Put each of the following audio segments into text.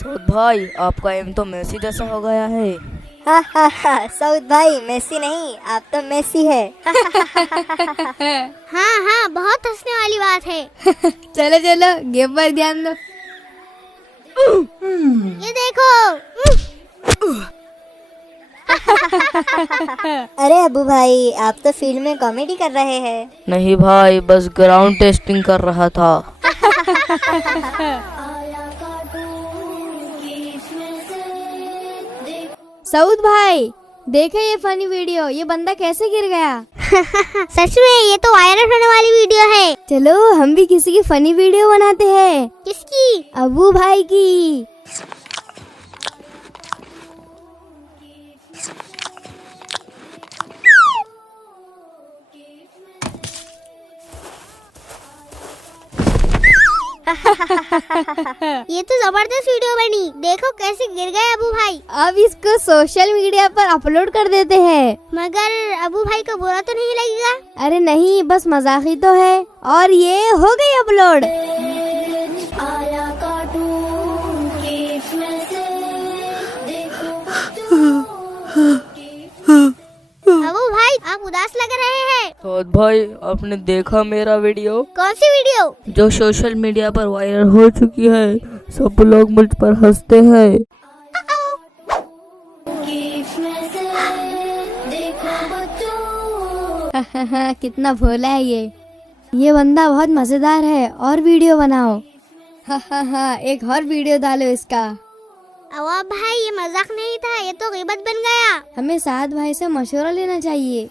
सऊद भाई, आपका एम तो मेसी जैसा हो गया है। हाँ हाँ हाँ, सऊद भाई मेसी नहीं, आप तो मेसी है। हाँ हाँ, बहुत हंसने वाली बात है। चलो चलो गेम पर ध्यान दो। ये देखो। अरे अबू भाई, आप तो फील्ड में कॉमेडी कर रहे हैं। नहीं भाई, बस ग्राउंड टेस्टिंग कर रहा था। सऊद भाई देखे ये फनी वीडियो, ये बंदा कैसे गिर गया। सच में ये तो वायरल होने वाली वीडियो है। चलो हम भी किसी की फनी वीडियो बनाते हैं। किसकी? अबू भाई की। ये तो जबरदस्त वीडियो बनी, देखो कैसे गिर गए अबू भाई। अब इसको सोशल मीडिया पर अपलोड कर देते हैं। मगर अबू भाई को बुरा तो नहीं लगेगा? अरे नहीं, बस मजाक ही तो है। और ये हो गई अपलोड। अबू भाई आप उदास लग रहे हैं। सऊद भाई, आपने देखा मेरा वीडियो कौन सी वीडियो? जो सोशल मीडिया पर वायरल हो चुकी है? सब लोग मुझ पर हंसते हैं। कितना भोला है ये बंदा बहुत मजेदार है। और वीडियो बनाओ। हाँ, एक और वीडियो डालो इसका। अवाब भाई ये मजाक नहीं था, ये तो गीबत बन गया। हमें साद भाई से मशवरा लेना चाहिए।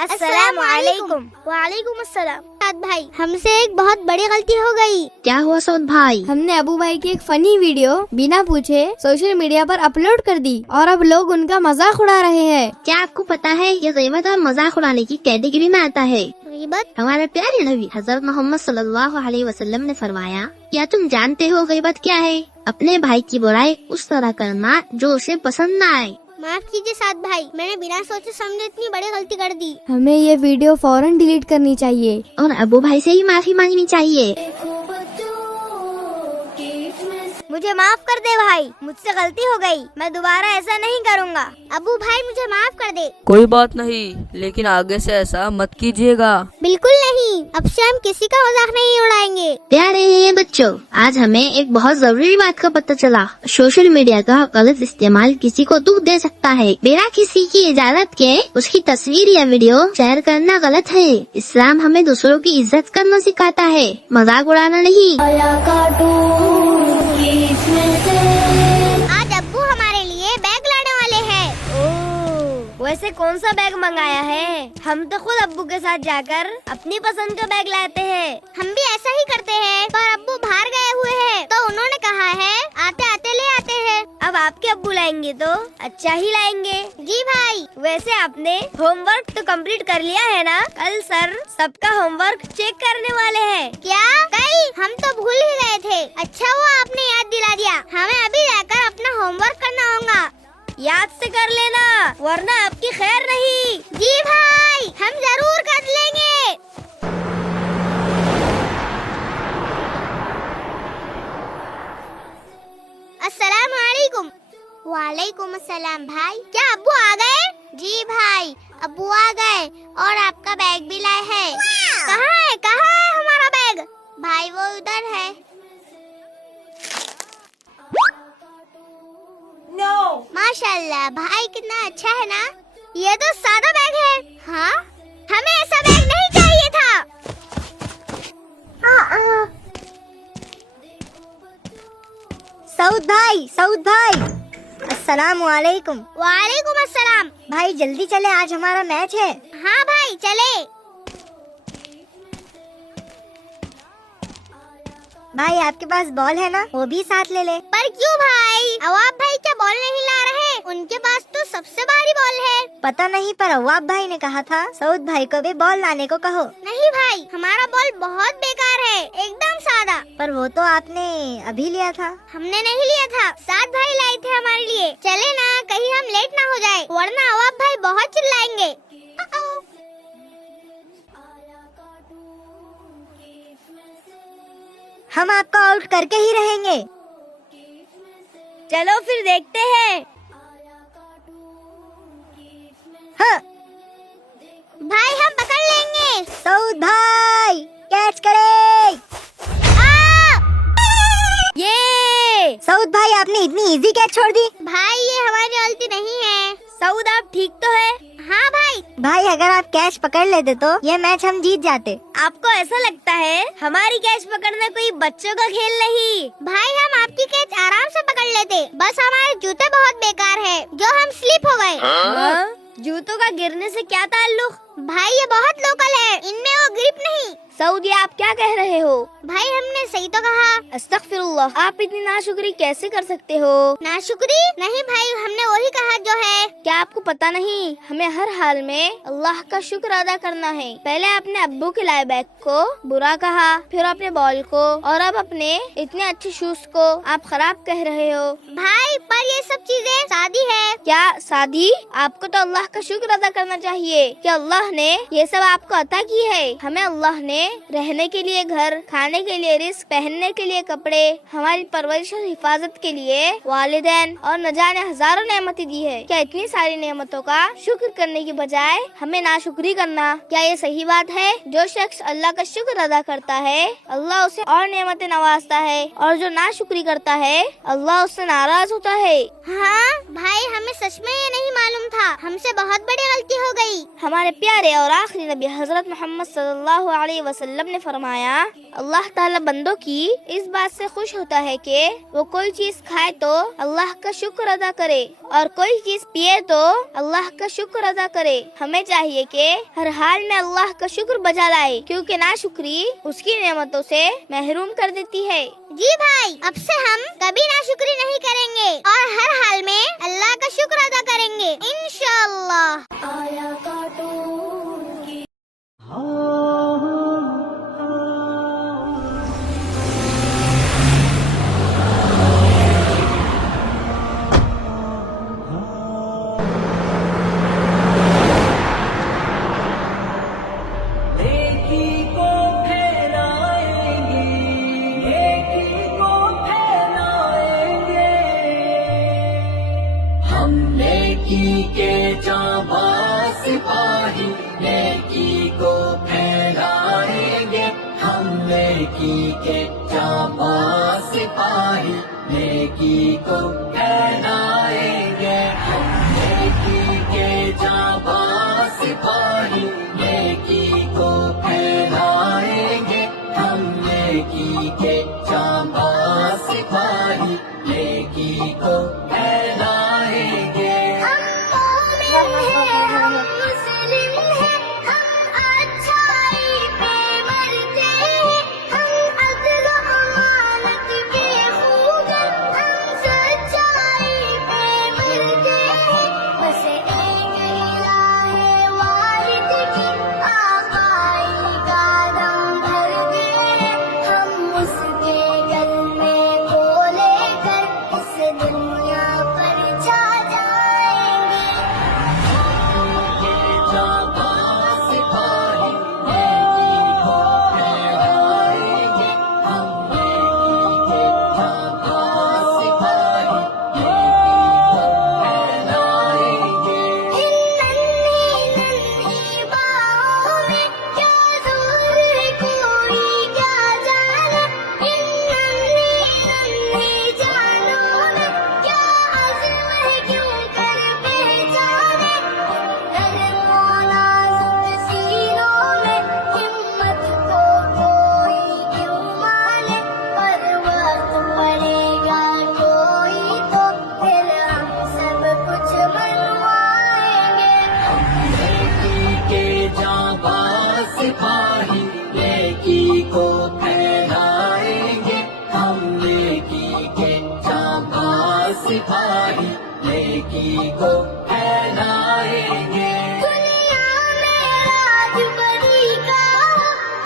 अस्सलाम वालेकुम। वालेकुम अस्सलाम। साद भाई, हमसे एक बहुत बड़ी गलती हो गई। क्या हुआ सऊद भाई? हमने अबू भाई की एक फनी वीडियो बिना पूछे सोशल मीडिया पर अपलोड कर दी और अब लोग उनका मजाक उड़ा रहे हैं। क्या आपको पता है ये गीबत और मजाक उड़ाने की कैटेगरी में आता है? गीबत? हमारे प्यारे नबी हजरत मोहम्मद सल्लल्लाहु अलैहि वसल्लम ने फरमाया, क्या तुम जानते हो गीबत क्या है? अपने भाई की बुराई उस तरह करना जो उसे पसंद न आए। माफ कीजिए साद भाई, मैंने बिना सोचे समझे इतनी बड़ी गलती कर दी। हमें ये वीडियो फौरन डिलीट करनी चाहिए। और अबू भाई से ही माफी मांगनी चाहिए। मुझे माफ कर दे भाई, मुझसे गलती हो गई, मैं दोबारा ऐसा नहीं करूँगा। अबू भाई मुझे माफ कर दे। कोई बात नहीं, लेकिन आगे से ऐसा मत कीजिएगा। बिल्कुल नहीं, अब से हम किसी का मजाक नहीं उड़ाएंगे। प्यारे बच्चों, आज हमें एक बहुत जरूरी बात का पता चला। सोशल मीडिया का गलत इस्तेमाल किसी को दुख दे सकता है। बिना किसी की इजाजत के उसकी तस्वीर या वीडियो शेयर करना गलत है। इस्लाम हमें दूसरों की इज्जत करना सिखाता है, मजाक उड़ाना नहीं। आज अब्बू हमारे लिए बैग लाने वाले हैं। ओह, वैसे कौन सा बैग मंगाया है? हम तो खुद अब्बू के साथ जाकर अपनी पसंद का बैग लाते हैं। हम भी ऐसा ही करते हैं, पर अब्बू बाहर गए हुए हैं तो उन्होंने कहा है आते आते ले आते हैं। अब आपके अब्बू लाएंगे तो अच्छा ही लाएंगे। जी भाई। वैसे आपने होमवर्क तो कंप्लीट कर लिया है ना? कल सर सबका होमवर्क चेक करने वाले हैं। क्या? कई हम तो भूल ही गए थे। अच्छा हुआ आपने याद दिला दिया, हमें अभी जाकर अपना होमवर्क करना होगा। याद से कर लेना, वरना आपकी खैर नहीं। जी भाई, हम जरूर कर लेंगे। अस्सलाम वालेकुम। वालेकुम अस्सलाम भाई। क्या अब्बू आ गए? जी भाई, अब्बू आ गए और आपका बैग भी लाए हैं। कहाँ है हमारा बैग? भाई वो उधर है। माशाल्लाह, भाई कितना अच्छा है ना। ये तो सादा बैग है। हाँ, हमें ऐसा बैग नहीं चाहिए था। सऊद भाई, अस्सलाम वालेकुम। वालेकुम अस्सलाम। भाई जल्दी चले, आज हमारा मैच है। हाँ भाई चले। भाई आपके पास बॉल है ना, वो भी साथ ले ले। पर क्यों भाई? अवाब भाई क्या बॉल नहीं ला रहे? उनके पास तो सबसे भारी बॉल है। पता नहीं, पर अवाब भाई ने कहा था सऊद भाई को भी बॉल लाने को कहो। नहीं भाई, हमारा बॉल बहुत बेकार है, एकदम सादा। पर वो तो आपने अभी लिया था। हमने नहीं लिया था, साद भाई लाए थे हमारे लिए। चले ना, कहीं हम लेट ना हो जाए, वरना अवाब भाई बहुत चिल्लाएंगे। हम आपको आउट करके ही रहेंगे। चलो फिर देखते हैं। हाँ, भाई हम पकड़ लेंगे। सऊद भाई कैच करे। ये सऊद भाई आपने इतनी इजी कैच छोड़ दी। भाई ये हमारी गलती नहीं है। सऊद आप ठीक तो है? हाँ भाई। भाई अगर आप कैच पकड़ लेते तो ये मैच हम जीत जाते। आपको ऐसा लगता है हमारी कैच पकड़ना कोई बच्चों का खेल नहीं? भाई हम आपकी कैच आराम से पकड़ लेते, बस हमारे जूते बहुत बेकार है जो हम स्लिप हो गए। जूतों का गिरने से क्या ताल्लुक? भाई ये बहुत लोकल है, इनमें वो ग्रिप नहीं। सऊदी आप क्या कह रहे हो? भाई हमने सही तो कहा। अस्तगफिरुल्लाह, आप इतनी नाशुक्री कैसे कर सकते हो? नाशुक्री नहीं भाई, हमने वही कहा जो है। क्या आपको पता नहीं हमें हर हाल में अल्लाह का शुक्र अदा करना है? पहले आपने अब्बू के लाए बैग को बुरा कहा, फिर अपने बॉल को, और अब अपने इतने अच्छे शूज को आप खराब कह रहे हो। भाई पर ये सब चीजें शादी है। क्या शादी? आपको तो अल्लाह का शुक्र अदा करना चाहिए कि अल्लाह ने ये सब आपको अता की है। हमें अल्लाह ने रहने के लिए घर, खाने के लिए रिस्क, पहनने के लिए कपड़े, हमारी परवरिश और हिफाजत के लिए वालिदैन और न जाने हजारों नेमतें दी है। क्या इतनी सारी नेमतों का शुक्र करने की बजाय हमें नाशुक्री करना, क्या ये सही बात है? जो शख्स अल्लाह का शुक्र अदा करता है अल्लाह उसे और नेमतें नवाजता है, और जो नाशुक्री करता है अल्लाह उससे नाराज होता है। हाँ भाई हमें सच में ये नहीं मालूम था, हमसे बहुत बड़ी गलती हो गई। हमारे प्यारे और आखिरी नबी हजरत मोहम्मद सल्लल्लाहु अलैहि वसल्लम ने फरमाया, अल्लाह ताला बंदों की इस बात से खुश होता है कि वो कोई चीज खाए तो अल्लाह का शुक्र अदा करे, और कोई चीज पिए तो अल्लाह का शुक्र अदा करे। हमें चाहिए कि हर हाल में अल्लाह का शुक्र बजा लाए, क्योंकि नाशुक्री उसकी नेमतों से महरूम कर देती है। जी भाई, अब से हम कभी नाशुक्री नहीं करेंगे और हर हाल में अल्लाह का शुक्र अदा करेंगे इंशाअल्लाह। नेकी के जाबाज सिपाही नेकी को फैलाएंगे। हम नेकी के जाबाज सिपाही नेकी को फैलाएंगे। हम नेकी के जाबाज सिपाही नेकी को फैलाएंगे। हम नेकी के जाबाज सिपाही नेकी को फैलाएंगे। हम मुस्लिम हैं, हम अच्छाई पे मरते हैं, हम अदल अमानत के खूबन, हम सच्चाई पे मरते हैं। बस एक इलाहे वाहिद की आकाई का दम भरते हैं। हम उसके कलमे को लेकर इस दुनिया पर छा जाएंगे। जाबाज सिपाही नेकी को फैलाएंगे। हम नेकी के जाबाज सिपाही नेकी को फैलाएंगे। इन नन्ही नन्ही बाहों में क्या दूर कोई क्या जाने, इन नन्ही नन्ही जानों में क्या अज़्म है क्यों कर पहचाने। नन्हे नाजुक सीनों में हिम्मत को कोई क्यों माने, पर वक्त पड़ेगा कोई तो फिर हम सब कुछ बनवाएंगे। नेकी के जाबाज सिपाही नेकी को फैलाएंगे। हम नेकी के जाबाज सिपाही नेकी को फैलाएंगे। दुनिया में राज बड़ी का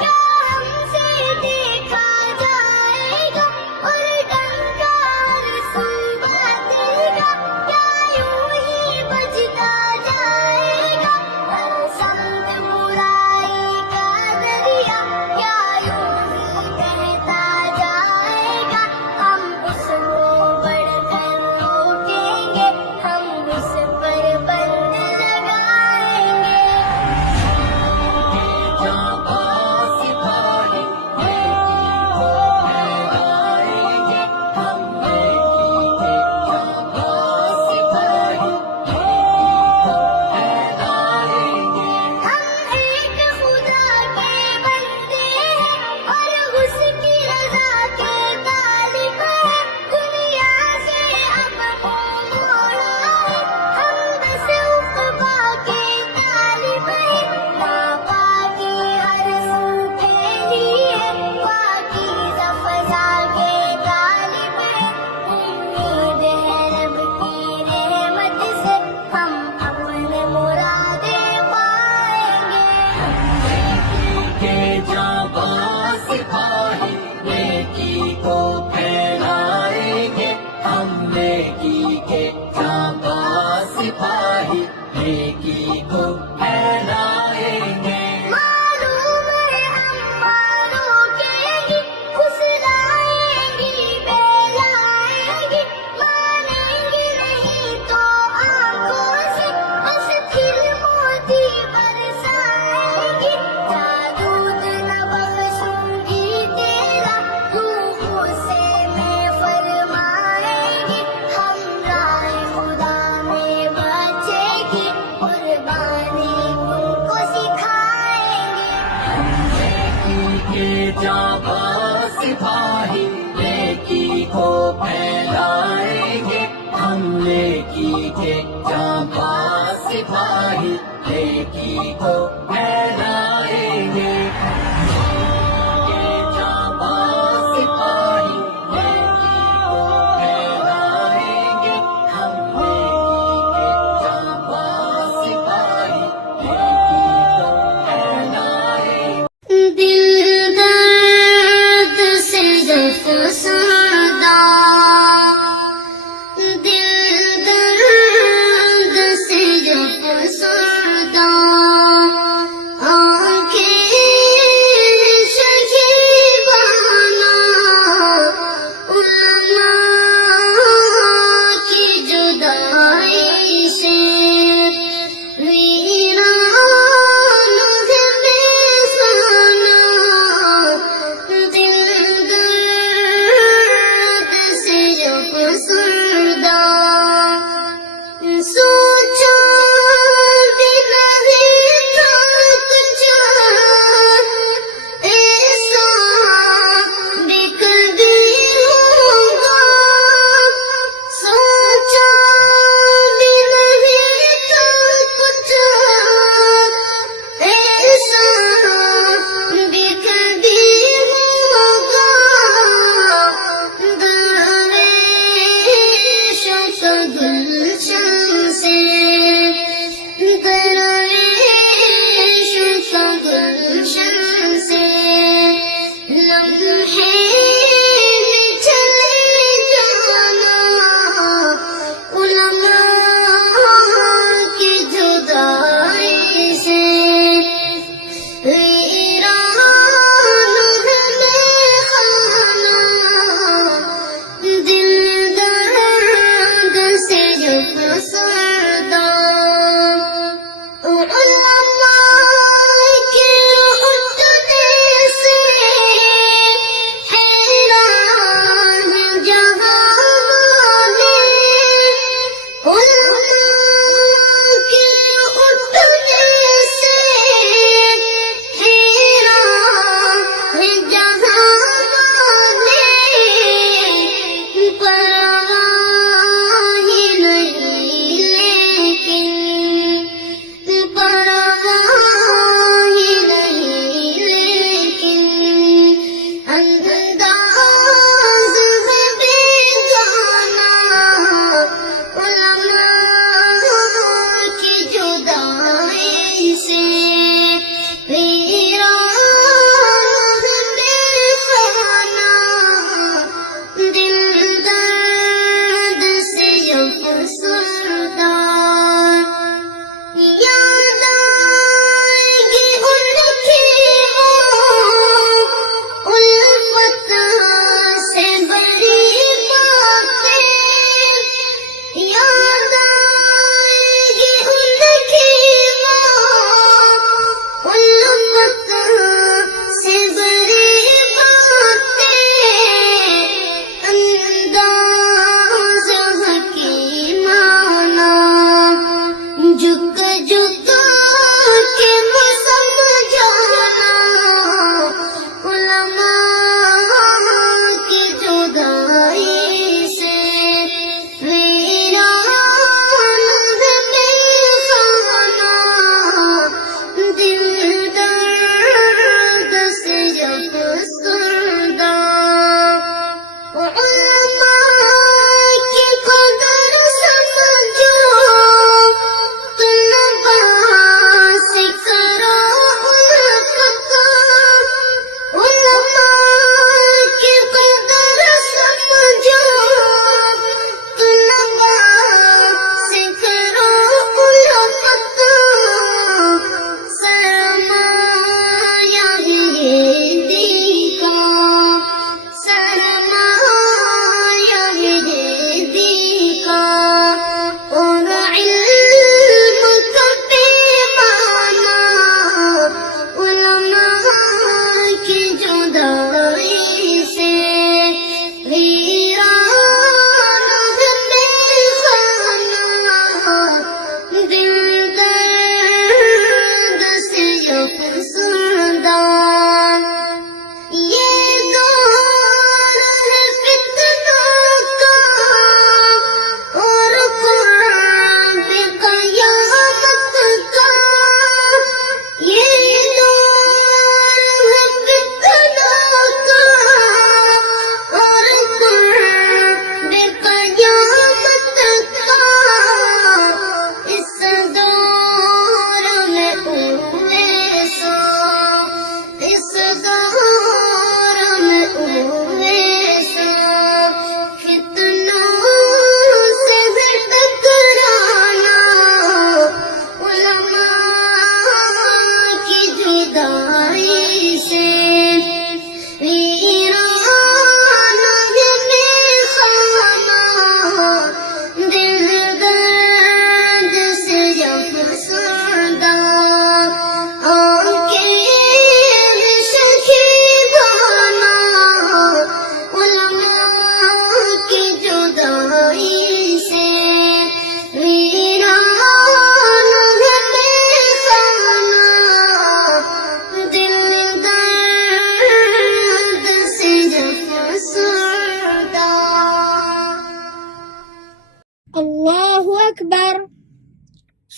क्या हमसे देखा जाएगा, और डंकार सुनवा देगा क्या यूं ही बजता जाएगा। हर संत बुराई का दरिया क्या यूं ही बहता जाएगा। जाबाज सिपाही नेकी को फैलाएंगे हम नेकी के जाबाज सिपाही नेकी को फैलाएंगे मालूम है हमारों के ही फुसलाएंगी बेलाएंगी मानेंगी नहीं तो आंखों से अस्थिर मोती बरसाएंगी जादू न बख्शूंगी तेरा रूहों से मैं फरमाएंगी हम राह खुदा में बचेगी कुर्बानी उनको सिखाएंगे के जाबाज सिपाही नेकी को फैलाएंगे हम नेकी के जाबाज सिपाही नेकी को फैलाएंगे के जाबाज सिपाही नेकी को फैलाएंगे हम नेकी के जाबाज सिपाही नेकी को फैलाएंगे दिल दर्द से जब फसादा दिल दर्द से जब फसादा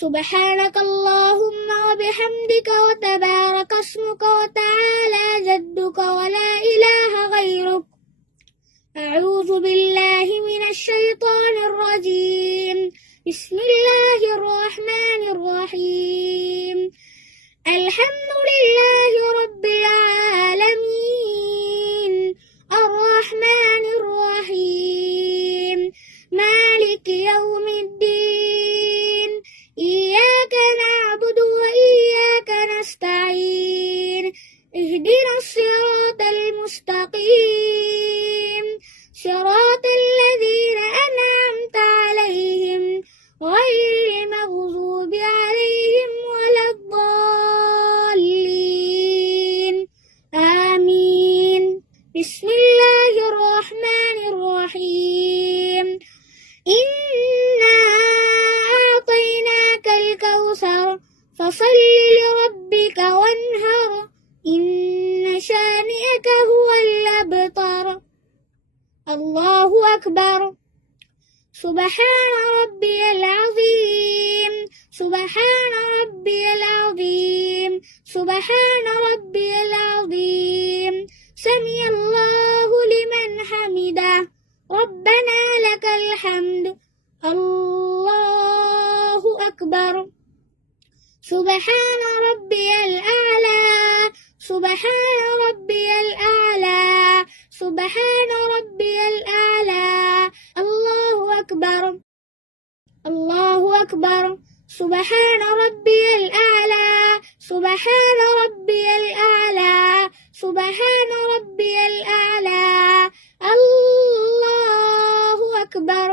سبحانك اللهم وبحمدك وتبارك اسمك وتعالى جدك ولا إله غيرك. أعوذ بالله من الشيطان الرجيم. بسم الله الرحمن الرحيم. الحمد لله رب العالمين الرحمن الرحيم مالك يوم الدين إياك نعبد وإياك نستعين اهدنا الصراط المستقيم صراط الذين أنعمت عليهم غير المغضوب عليهم ولا الضالين آمين. بسم الله الرحمن الرحيم. إنا أعطيناك الكوثر فصل لربك وانهر إن شانئك هو الأبتر. الله أكبر. سبحان ربي العظيم سبحان ربي العظيم سبحان ربي العظيم. سمع الله لمن حمده ربنا لك الحمد. الله أكبر. سبحان ربي الأعلى سبحان ربي الأعلى سبحان ربي الأعلى. الله أكبر الله أكبر. سبحان ربي الأعلى سبحان ربي الأعلى سبحان ربي الأعلى. الله أكبر.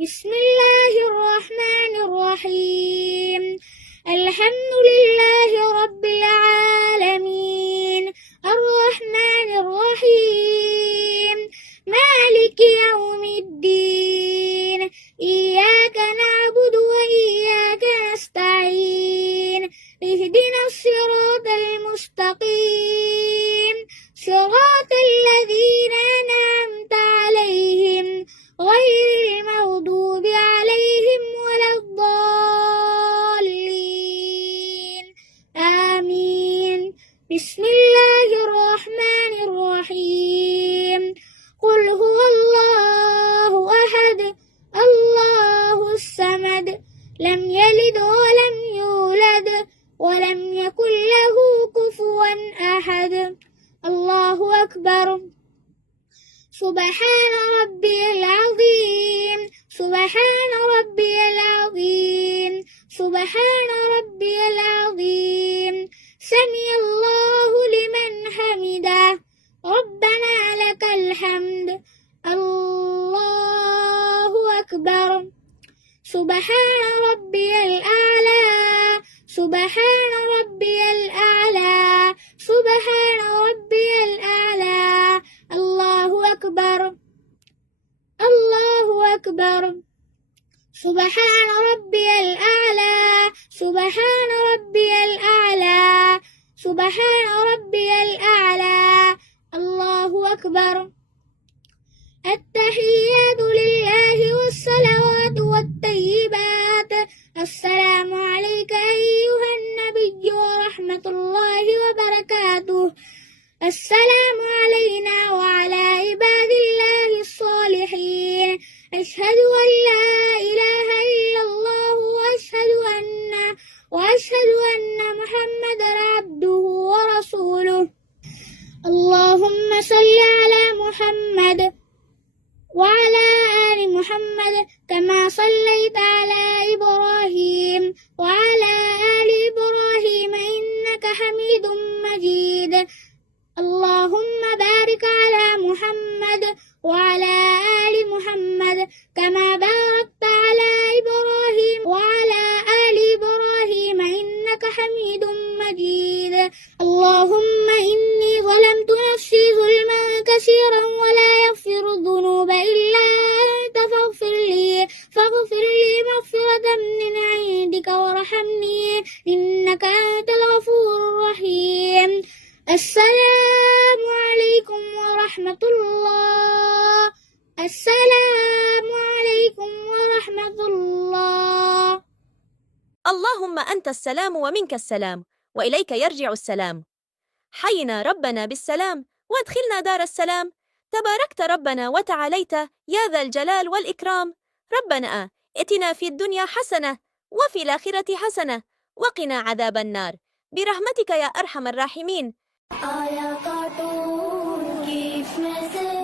بسم الله الرحمن الرحيم. الحمد لله رب العالمين الرحمن الرحيم مالك يوم الدين إياك نعبد وإياك نستعين اهدنا الصراط المستقيم صراط الذين أنعمت عليهم غير المغضوب عليهم ولا الضالين آمين. بسم الله الرحمن الرحيم. قل هو الله أحد الله الصمد لم يلد ولم يولد ولم يكن له كفوا أحد. الله أكبر. سبحان ربي العظيم سبحان ربي العظيم سبحان ربي العظيم. سمع الله لمن حمده ربنا لك الحمد. الله أكبر. سبحان ربي الأعلى سبحان ربي الأعلى سبحان ربي الأعلى. الله أكبر الله أكبر. سبحان ربي الأعلى سبحان ربي الأعلى سبحان ربي الأعلى. الله أكبر. التحيات لله والصلوات والطيبات. السلام عليك أيها النبي ورحمة الله وبركاته. السلام علينا وعلى عباد الله الصالحين. أشهد أن لا إله إلا الله وأشهد أن محمدا عبده ورسوله. اللهم صل على محمد وعلى آل محمد كما صليت على إبراهيم وعلى آل إبراهيم إنك حميد مجيد. اللهم بارك على محمد وعلى آل محمد كما باركت على إبراهيم وعلى آل إبراهيم إنك حميد مجيد. اللهم إني ظلمت نفسي ظلما كثيرا ولا يغفر الذنوب إلا أنت فاغفر لي مغفرة من عندك وارحمني إنك أنت الغفور الرحيم. السلام عليكم ورحمة الله. السلام عليكم ورحمة الله. اللهم أنت السلام ومنك السلام وإليك يرجع السلام. حينا ربنا بالسلام وادخلنا دار السلام. تباركت ربنا وتعاليت يا ذا الجلال والإكرام. ربنا ائتنا في الدنيا حسنة وفي الآخرة حسنة وقنا عذاب النار برحمتك يا أرحم الراحمين. आया कार्टून की इसमें से